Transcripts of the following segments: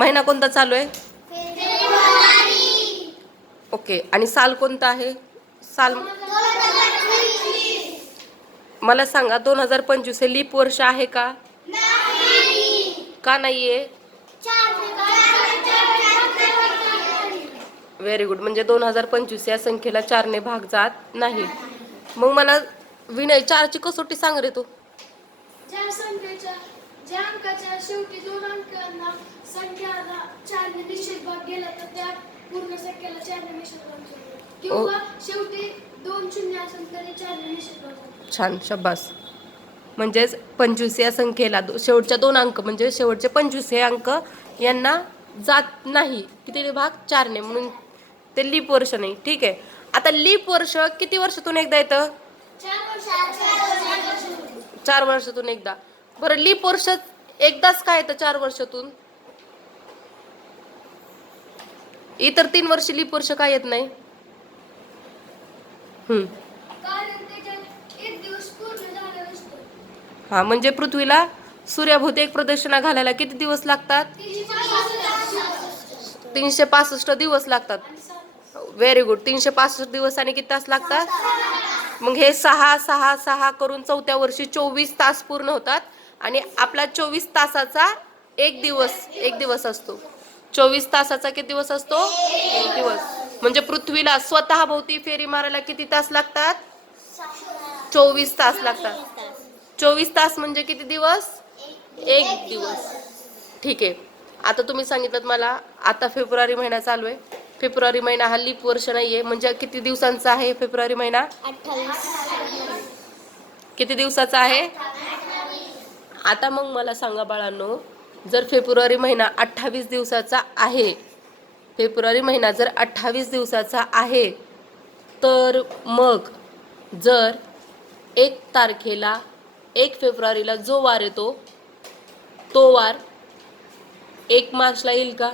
महिना कोणता चालू आहे? ओके आणि साल कोणता आहे? साल मला सांगा दोन हजार पंचवीस हे लीप वर्ष आहे का? का नाहीये? व्हेरी गुड म्हणजे दोन हजार पंचवीस या संख्येला चारने भाग जात नाही. मग मला विनय चारची कसोटी सांग रे तू. ज्या अंकाच्या शेवटी दोन अंकांना संख्याला चारने निश्चित भाग गेला तर त्या पूर्ण संख्येला चारने निश्चित भाग जातो. किंवा शेवटी दोन शून्य असेल तरी चारने निश्चित भाग. छान शब्बास म्हणजेच पंचवीस या संख्येला दो- शेवटच्या दोन अंक म्हणजे शेवटचे पंचवीस हे अंक यांना जात नाही. किती भाग? चारने म्हणून ते लीप वर्ष नाही. ठीक आहे. आता लीप वर्ष किती वर्षातून एकदा येतं? चार वर्षातून एकदा. बरं लीप वर्ष एकदाच काय येतं चार वर्षातून? इतर तीन वर्ष लीप वर्ष काय येत नाही? हा म्हणजे पृथ्वीला सूर्याभोवती एक प्रदक्षिणा घालायला किती दिवस लागतात? तीनशे पासष्ट दिवस लागतात. व्हेरी गुड तीनशे पासष्ट दिवस आणि किती तास लागतात? मग हे सहा सहा सहा करून चौथ्या वर्षी चोवीस तास पूर्ण होतात. आणि आपला चोवीस तासाचा एक दिवस एक दिवस असतो. चोवीस तासाचा किती दिवस असतो? एक दिवस. म्हणजे पृथ्वीला स्वतः भोवती फेरी मारायला किती तास लागतात? चोवीस तास लागतात. चोवीस तास म्हणजे किती दिवस? एक दिवस. ठीक आहे. आता तुम्ही सांगितलं मला आता फेब्रुवारी महिना चालू आहे. फेब्रुवारी महिना हा लीप वर्ष नाहीये. म्हणजे किती दिवसांचा आहे फेब्रुवारी महिना? किती दिवसाचा आहे? आता मग मला सांगा बाळांनो जर फेब्रुवारी महिना अठ्ठावीस दिवसाचा आहे फेब्रुवारी महिना जर अठ्ठावीस दिवसाचा आहे तर मग जर एक तारखेला एक फेब्रुवारीला जो वार येतो तो वार एक मार्चला येईल का?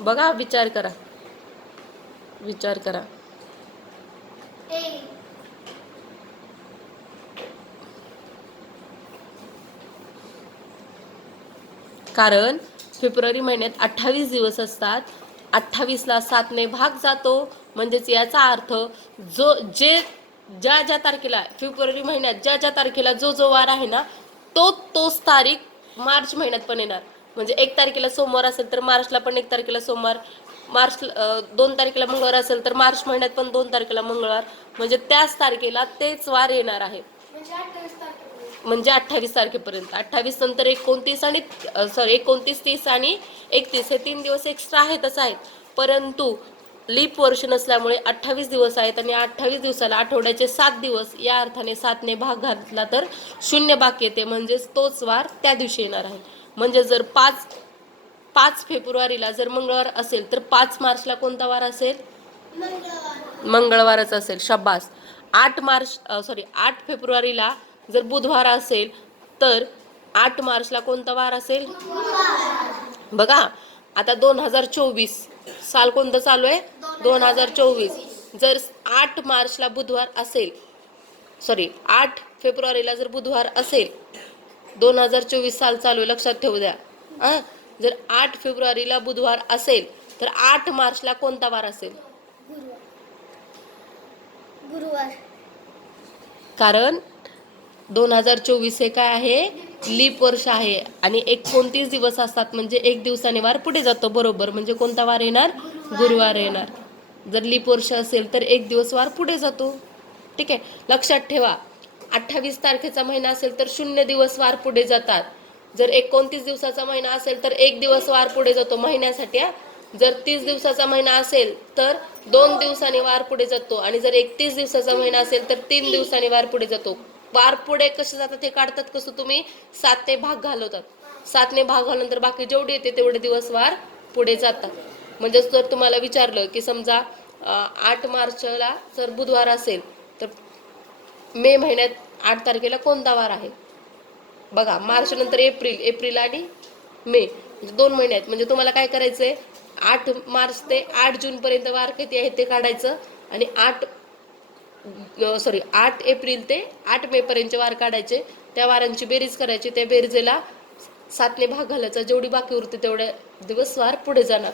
बघा विचार करा. विचार करा. कारण फेब्रुवारी महिन्यात अठ्ठावीस दिवस असतात. अठ्ठावीसला सातने भाग जातो. म्हणजेच याचा अर्थ जो जे ज्या ज्या तारखेला फेब्रुवारी महिन्यात ज्या ज्या तारखेला जो जो वार आहे ना तो तोच तारीख मार्च महिन्यात पण येणार. म्हणजे एक तारखेला सोमवार असेल तर मार्चला पण एक तारखेला सोमवार मार्च दोन तारखेला मंगळवार असेल तर मार्च महिन्यात पण दोन तारखेला मंगळवार. म्हणजे त्याच तारखेला तेच वार येणार आहे. म्हणजे म्हणजे अठ्ठावीस तारखेपर्यंत. अठ्ठावीस नंतर एकोणतीस आणि सॉरी एकोणतीस तीस आणि एकतीस हे तीन दिवस एक्स्ट्रा आहेतच आहेत. परंतु लीप वर्ष नसल्यामुळे अठ्ठावीस दिवस आहेत आणि अठ्ठावीस दिवसाला आठवड्याचे सात दिवस या अर्थाने सातने भाग घातला तर शून्य बाकी येते. म्हणजेच तोच वार त्या दिवशी येणार आहे. म्हणजे जर पाच पाच फेब्रुवारीला जर मंगळवार असेल तर पाच मार्चला कोणता वार असेल? मंगळवारच असेल. शब्बास आठ मार्च सॉरी आठ फेब्रुवारीला जर बुधवार असेल तर आठ मार्चला कोणता वार असेल? बघा आता दोन हजार चोवीस साल कोणतं चालू आहे? दोन हजार चोवीस. जर आठ मार्चला बुधवार असेल सॉरी आठ फेब्रुवारीला जर बुधवार असेल दोन हजार चोवीस साल चालू आहे लक्षात ठेवू द्या? जर आठ फेब्रुवारीला बुधवार असेल तर आठ मार्चला कोणता वार असेल? गुरुवार. कारण दोन हजार चोवीस हे काय आहे? लीप वर्ष आहे. आणि एकोणतीस दिवस असतात म्हणजे एक दिवसाने वार पुढे जातो बरोबर. म्हणजे कोणता वार येणार? गुरुवार येणार. जर लीप वर्ष असेल तर एक दिवस वार पुढे जातो. ठीक आहे? लक्षात ठेवा. अठ्ठावीस तारखेचा महिना असेल तर शून्य दिवस वार पुढे जातात. जर एकोणतीस दिवसाचा महिना असेल तर एक दिवस वार पुढे जातो महिन्यासाठी जर तीस दिवसाचा महिना असेल तर दोन दिवसांनी वार पुढे जातो. आणि जर एकतीस दिवसाचा महिना असेल तर तीन दिवसांनी वार पुढे जातो. वार पुढे कसे जातात ते काढतात कसं तुम्ही सातने भाग घालवतात. सातने भाग घालवल्यानंतर बाकी जेवढे येते तेवढे दिवस वार पुढे जातात. म्हणजेच जर तुम्हाला विचारलं की समजा आठ मार्चला जर बुधवार असेल तर मे महिन्यात आठ तारखेला कोणता वार आहे? बघा मार्च नंतर एप्रिल एप्रिल आणि मे म्हणजे दोन महिन्यात. म्हणजे तुम्हाला काय करायचंय? आठ मार्च ते आठ जून पर्यंत वार किती आहे ते काढायचं आणि आठ सॉरी आठ एप्रिल ते आठ मे पर्यंतचे वार काढायचे. त्या वारांची बेरीज करायची. त्या बेरजेला सातने भाग घालायचा. जेवढी बाकी उरते तेवढे दिवस वार पुढे जाणार.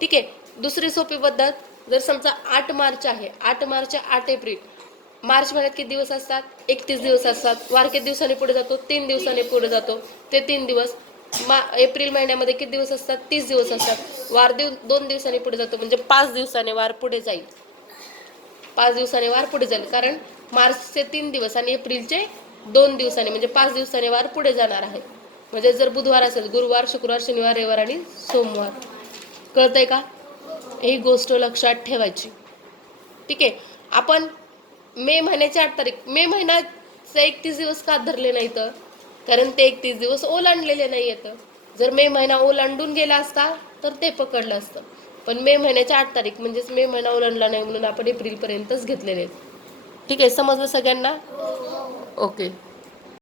ठीक आहे? दुसरी सोपी पद्धत जर समजा आठ मार्च आहे आठ मार्च आठ एप्रिल. मार्च महिन्यात किती दिवस असतात? एकतीस दिवस असतात. वार किती दिवसांनी पुढे जातो? तीन दिवसांनी पुढे जातो. ते तीन दिवस. मा एप्रिल महिन्यामध्ये किती दिवस असतात? तीस दिवस असतात. वार दिव दोन दिवसांनी पुढे जातो. म्हणजे पाच दिवसाने वार पुढे जाईल. पाच दिवसाने वार पुढे जाईल. कारण मार्चचे तीन दिवस आणि एप्रिलचे दोन दिवसांनी म्हणजे पाच दिवसाने वार पुढे जाणार आहे. म्हणजे जर बुधवार असेल गुरुवार शुक्रवार शनिवार रविवार आणि सोमवार. कळतंय का? ही गोष्ट लक्षात ठेवायची. ठीक आहे? आपण मे महिन्याची आठ तारीख मे महिन्याचे एकतीस दिवस का धरले नाही तर कारण ते एकतीस दिवस ओलांडलेले नाही येतं जर मे महिना ओलांडून गेला असता तर ते पकडलं असतं. पण मे महिन्याच्या आठ तारीख म्हणजेच मे महिना ओलांडला नाही म्हणून आपण एप्रिलपर्यंतच घेतलेले आहेत. ठीक आहे समजलं सगळ्यांना? ओके.